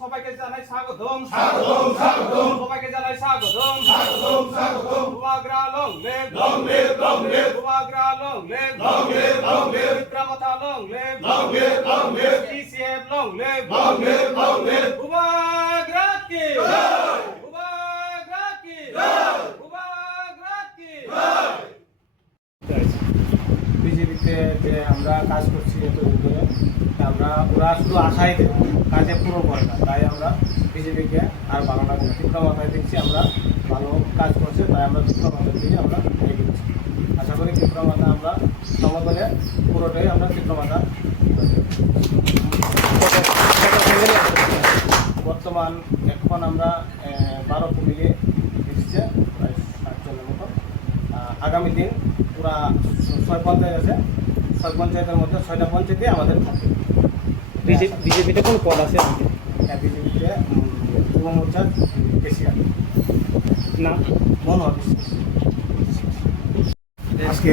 সবাইকে জানাই স্বাগতম স্বাগতম স্বাগতম সবাইকে জানাই স্বাগতম স্বাগতম স্বাগতম বুবাগ্রা লং লেভ বুবাগ্রা লং লেভ বিক্রমতা long live TCF long live বুবাগ্রা কি বুবাগ্রা কি বুবাগ্রা কি বিজেপিতে যে আমরা কাজ করছি এতদিন ধরে আমরা ওরা শুধু আশাই দেব কাজে পুরো করে না, তাই আমরা বিজেপিকে আর ভালো লাগবে তীব্রমাথায় দেখছি আমরা ভালো কাজ করছে, তাই আমরা তীব্রমাথার দিকে আমরা এগিয়েছি। আশা করি তীব্রমাথা আমরা সমতলে পুরোটাই আমরা তীব্রমাথা। বর্তমান এখন আমরা 12 মিলিয়ে এসেছে প্রায় 60 জনের মতো। আগামী দিন পুরা 6 পঞ্চায়েত আছে, 6 পঞ্চায়েতের মধ্যে 6টা পঞ্চায়েতে আমাদের থাকে। বিজেপিতে কোন পদ আছে? হ্যাঁ, বিজেপিতে যুব মোর্চার কেসিআর না মনোহর। আজকে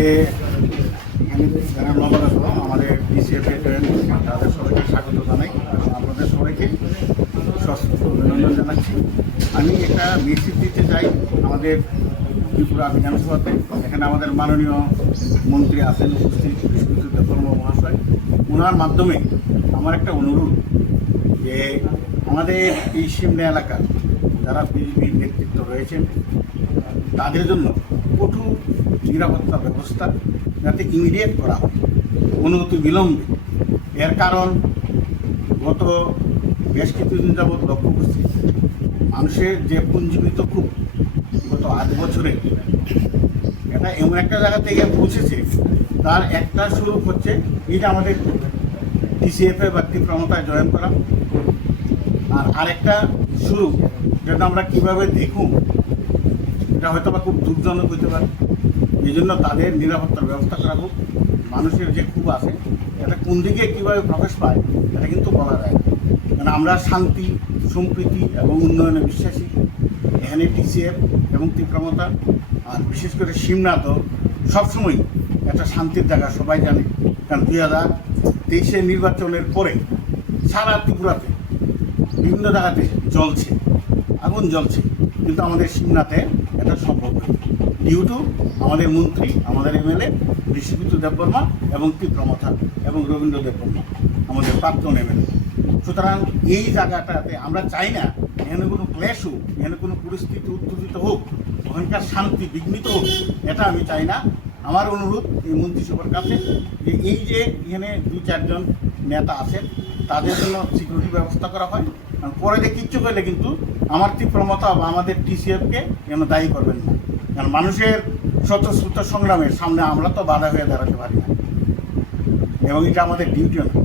আমি যারা নগর আসবো আমাদের ডিসিএফ তাদের সবাইকে স্বাগত জানাই, আপনাদের সবাইকে সশস্ত্র অভিনন্দন জানাচ্ছি। আমি একটা মেসেজ দিতে চাই আমাদের ত্রিপুরা বিধানসভাতে। এখানে আমাদের মাননীয় মন্ত্রী আছেন উপস্থিত, বিশ্বজিৎ দেববর্মা মহাশয়। ওনার মাধ্যমে আমার একটা অনুরোধ যে আমাদের এই সিমনা এলাকার যারা বিজেপির নেতৃত্ব রয়েছেন তাদের জন্য কঠোর নিরাপত্তা ব্যবস্থা যাতে ইমিডিয়েট করা হয়, অনুমতি বিলম্বে। এর কারণ গত বেশ কিছুদিন যাবৎ লক্ষ্য করছি মানুষের যে পুঞ্জীবিত খুব গত 8 বছরে এটা এমন একটা জায়গা থেকে পৌঁছেছে, তার একটা স্বরূপ হচ্ছে এটা আমাদের টিসিএফে বা তীব্রমাথায় জয়েন করা। আর আরেকটা শুরু যেটা আমরা কীভাবে দেখুন এটা হয়তো বা খুব দুঃখজনক হতে পারে, এই জন্য তাদের নিরাপত্তার ব্যবস্থা করা হোক। মানুষের যে খুব আছে এটা কোন দিকে কীভাবে প্রকাশ পায় এটা কিন্তু বলা যায় না, কারণ আমরা শান্তি সম্প্রীতি এবং উন্নয়নে বিশ্বাসী। এখানে টিসিএফ এবং তীব্রমাথা আর বিশেষ করে সিমনা তো সবসময় একটা শান্তির জায়গা, সবাই জানে। কারণ 2023 নির্বাচনের পরে সারা ত্রিপুরাতে বিভিন্ন জায়গাতে জ্বলছে, আগুন জ্বলছে, কিন্তু আমাদের সিমনাতে এটা সম্ভব নয় ডিউ টু আমাদের মন্ত্রী, আমাদের এমএলএ বিশ্বজিৎ দেববর্মা এবং তীব্রমাথা এবং রবীন্দ্র দেববর্মা আমাদের প্রাক্তন এমএলএ। সুতরাং এই জায়গাটাতে আমরা চাই না এখানে কোনো ক্লেশ হোক, এখানে কোনো পরিস্থিতি উত্তেজিত হোক, ওখানকার শান্তি বিঘ্নিত হোক, এটা আমি চাই না। আমার অনুরোধ এই মন্ত্রিসভার কাছে যে এই যে এখানে 2-4 জন নেতা আছেন তাদের জন্য সিকিউরিটি ব্যবস্থা করা হয়। পরে যে কিচ্ছু করলে কিন্তু আমার তীব্রমাথা বা আমাদের টিসিএফকে যেন দায়ী করবেন না, কারণ মানুষের স্বতঃস্ফূর্ত সংগ্রামের সামনে আমরা তো বাধা হয়ে দাঁড়াতে পারি না, এবং এটা আমাদের ডিউটিও না।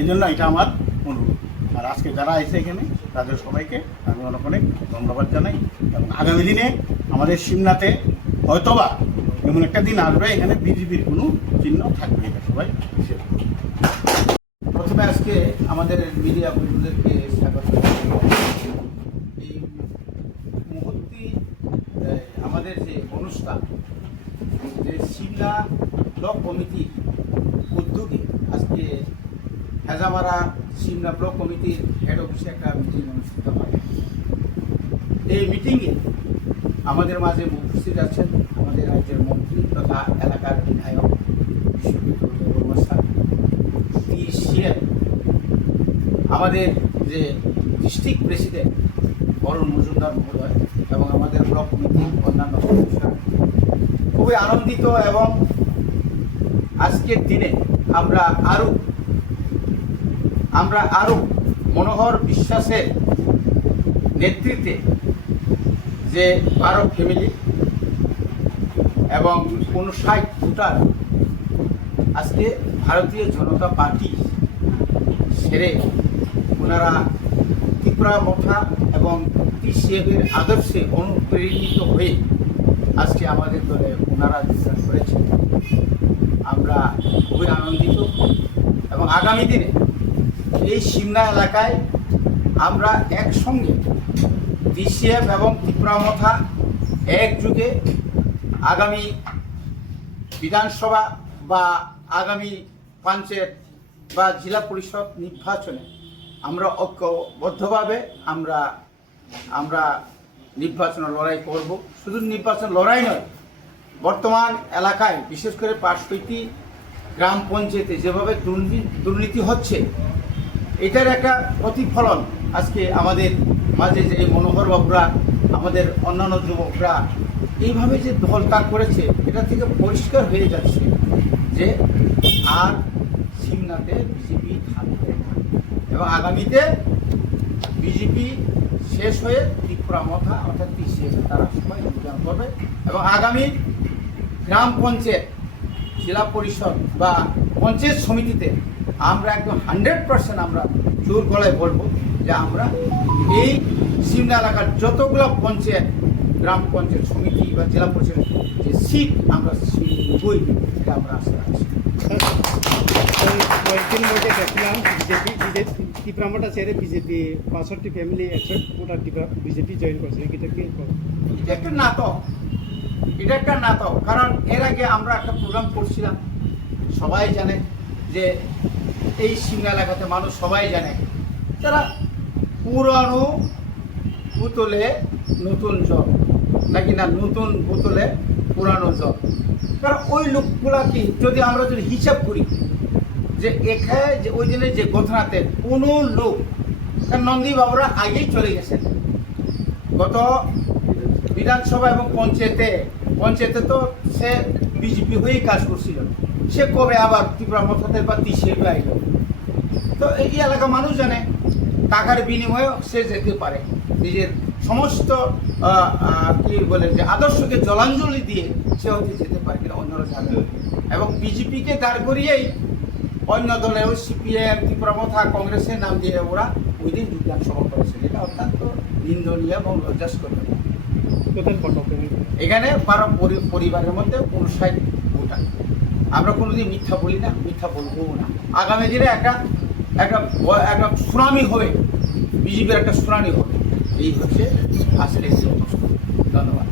এই জন্য এটা আমার অনুরোধ। আর আজকে যারা এসে এখানে তাদের সবাইকে আমি অনেক অনেক ধন্যবাদ জানাই, এবং আগামী দিনে আমাদের সিমনাতে হয়তোবা এমন একটা দিন আসবে এখানে বিজেপির কোনো চিহ্ন থাকবে, এটা সবাই হিসেবে। প্রথমে আজকে আমাদের মিডিয়া বন্ধুদেরকে স্বাগত। এই মুহূর্তে আমাদের যে অনুষ্ঠান, যে সিমনা ব্লক কমিটির উদ্যোগে আজকে হেজামারা সিমনা ব্লক কমিটির হেড অফিসে একটা মিটিং অনুষ্ঠিত হয়। এই মিটিংয়ে আমাদের মাঝে উপস্থিত আছেন আমাদের রাজ্যের মন্ত্রী তথা এলাকার বিধায়ক বিশ্বজিৎ দেববর্মা স্যার, টিসিএফ আমাদের যে ডিস্ট্রিক্ট প্রেসিডেন্ট বরুণ মজুমদার মহোদয় এবং আমাদের ব্লক কমিটির অন্যান্য সদস্যরা। খুবই আনন্দিত, এবং আজকের দিনে আমরা আরও মনোহর বিশ্বাসের নেতৃত্বে যে 12 ফ্যামিলি এবং 59 ভোটার আজকে ভারতীয় জনতা পার্টি ছেড়ে ওনারা তীব্রমাথা এবং টিসিএফের আদর্শে অনুপ্রেরিত হয়ে আজকে আমাদের দলে ওনারা যোগদান করেছেন। আমরা খুবই আনন্দিত, এবং আগামী দিনে এই সিমনা এলাকায় আমরা একসঙ্গে টিসিএফ এবং তীব্রমাথা একযোগে আগামী বিধানসভা বা আগামী পঞ্চায়েত বা জেলা পরিষদ নির্বাচনে আমরা ঐক্যবদ্ধভাবে আমরা নির্বাচনের লড়াই করব। শুধু নির্বাচন লড়াই নয়, বর্তমান এলাকায় বিশেষ করে 65টি গ্রাম পঞ্চায়েতে যেভাবে দুর্নীতি হচ্ছে, এটার একটা প্রতিফলন আজকে আমাদের মাঝে যে মনোহর বাবুরা, আমাদের অন্যান্য যুবকরা এইভাবে যে দলটা করেছে, এটা থেকে পরিষ্কার হয়ে যাচ্ছে যে আর সিমনাতে বিজেপি থাকবে না এবং আগামীতে বিজেপি শেষ হয়ে ত্রিপুরা মথা অর্থাৎ শেষ তারা সবাই যোগদান করবে এবং আগামী গ্রাম পঞ্চায়েত, জেলা পরিষদ বা পঞ্চায়েত সমিতিতে আমরা একদম 100% আমরা জোর গলায় বলবো যে আমরা এই সিমনা এলাকার যতগুলো পঞ্চায়েত, গ্রাম পঞ্চায়েত সমিতি বা জেলা পরিষদ যে সিট আমরা বই এটা আমরা আশা রাখছি। কয়েকদিন মধ্যে দেখলাম বিজেপি ত্রিপুরামাটা ছেড়ে বিজেপি 65টি ফ্যামিলি একশো ভোটার বিজেপি জয়েন করছে। এটা কি এটা একটা নাটক, কারণ এর আগে আমরা একটা প্রোগ্রাম করছিলাম, সবাই জানে যে এই সিমনা এলাকাতে মানুষ সবাই জানে তারা পুরানো বোতলে নতুন জল নাকি না নতুন বোতলে পুরানো জল। কারণ ওই লোকগুলা কি যদি আমরা হিসাব করি যে এখানে যে ওই দিনের যে ঘটনাতে কোনো লোক, নন্দী বাবুরা আগেই চলে গেছেন গত বিধানসভা এবং পঞ্চায়েতে তো সে বিজেপি হয়েই কাজ করছিল, সে কবে আবার ত্রিপুরা মথাতে বা হিসেবে আইল। তো এই এলাকা মানুষ জানে টাকার বিনিময়ে সে যেতে পারে, নিজের সমস্ত কি বলে যে আদর্শকে জলাঞ্জলি দিয়ে সে হয়তো যেতে পারে কিনা অন্যরা জানে। এবং বিজেপিকে দাঁড় করিয়েই অন্য দলেও সিপিএম, ত্রিপুরা মথা, কংগ্রেসের নাম দিয়ে ওরা ওই দিন যোগদান সভা করেছে, এটা অত্যন্ত নিন্দনীয় এবং লজ্জাস্কর। এখানে 12 পরিবারের মধ্যে 59 ভোটার। আমরা কোনোদিন মিথ্যা বলি না, মিথ্যা বলবো না। আগামী দিনে একটা সুনামি হবে, বিজেপির একটা সুনামি হবে। এই হচ্ছে আসলে ধন্যবাদ।